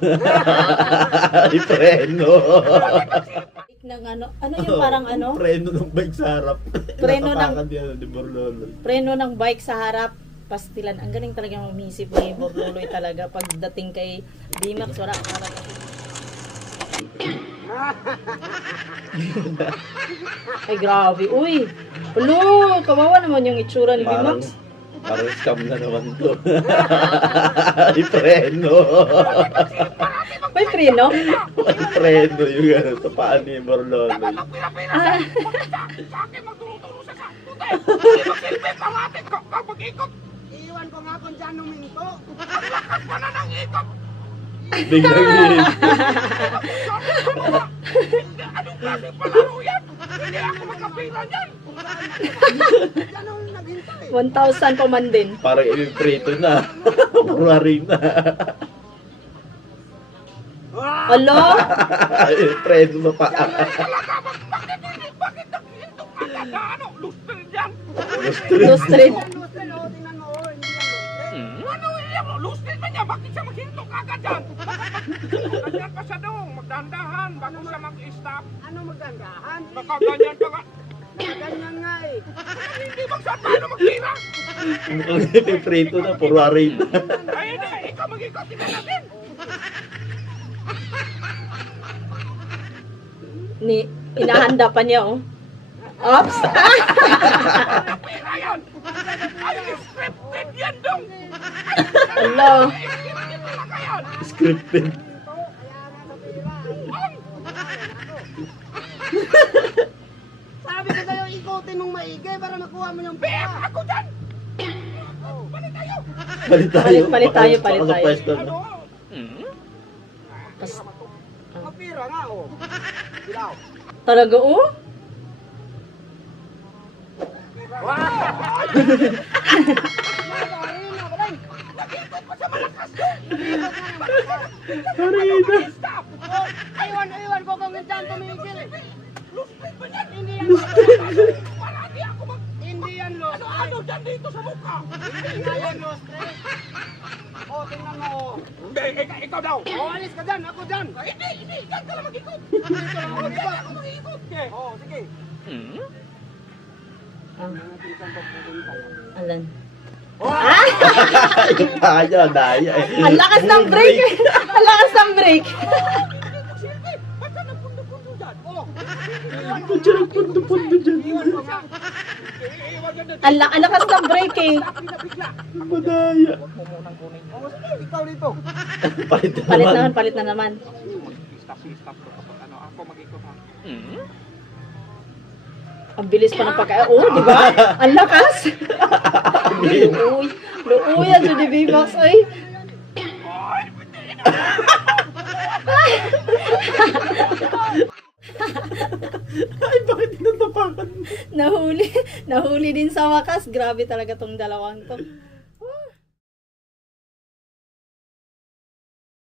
Ay, preno. Ng ano yung parang ano? Preno ng bike sa harap. Preno ng- Natapakan yan ni Borlolo. Preno ng bike sa harap, pastilan. Ang galing talaga umisip ni Borloloy talaga pagdating kay Bimax, wala para. Ay grabe, uy. Ulo, kawawa naman yung itsura ni Bimax. Parang scam na naman to. Ay, preno. May preno? Ay, preno yung ano, sa paan ni Borlolo. Ah, Iwan ko nga kung saan huminto. Biglang din. Anong klase palaro yan? Hindi ako magkapira niyan. Anong naghintay? 1,000 pa man din. Parang i-prito na. Purari na. Alo? Ay, preno sa paan. Bakit naghinto ka na? Ano? Luster yan? Two street. Lustin, o, tingnan mo, o, hindi yan lustin. Ano yan? Lustin man niya? Bakit siya maghinto ka agad yan? Ganyan pa siya doon. Magdandahan bago siya mag-stop. Ano magdandahan? Baka ganyan ka nga. Ganyan nga eh. Hindi bang saan paano magtira? Mukhang i-prito na, purari na. Ay, hindi. Ikaw mag-ikot. Tingnan natin. Inahanda pa niya, oh. Ops! Pera yan. Ay, scripted yan dong. Alo. Scripted. Sabi ko sa'yo, ikutin mong maigi para makuha mo yung pera. Ako dyan! Balik tayo! Palit tayo. Palit tayo, Baka palit sa tayo. pwesto na. Pas- Mapira nga, oh. Dilaw. Talaga, oh? Nakikot pa sa malakas doon! Harina. Stop! Iwan ko kung saan tumigil. Lustig ba yan? Hindi yan Wala, di ako mag... Hindi yan lustig. Ano dyan dito sa mukha? Hindi nga yan lustig. O, tingnan mo. Hindi, ikaw daw. O, alis ka dyan, ako dyan. Hindi, dyan ka lang mag-ikot. Dito lang ako mag-ikot. Ako mag-ikot. O, sige. Alan. Yung kanya, daya eh. Ang lakas ng brake! Ang lakas ng brake! Sige, ba't ka nagpundo-pundo dyan? O, Ba't siya nagpundo-pundo dyan? iwan ko nga. Iwan ka dyan. Ang lakas ng brake, eh. Bigla. Madaya. O, sige, ikaw dito. Palit na Palit na naman. Stop to kapag ano, ako mag-ikot ha. Ang bilis pa ng pagka... Oh, di ba? Ang lakas! Luuy. Luuy yan, Judy Bimax, ay. Ay, bakit tinatapakan mo? Nahuli din sa wakas. Grabe talaga tong dalawang to.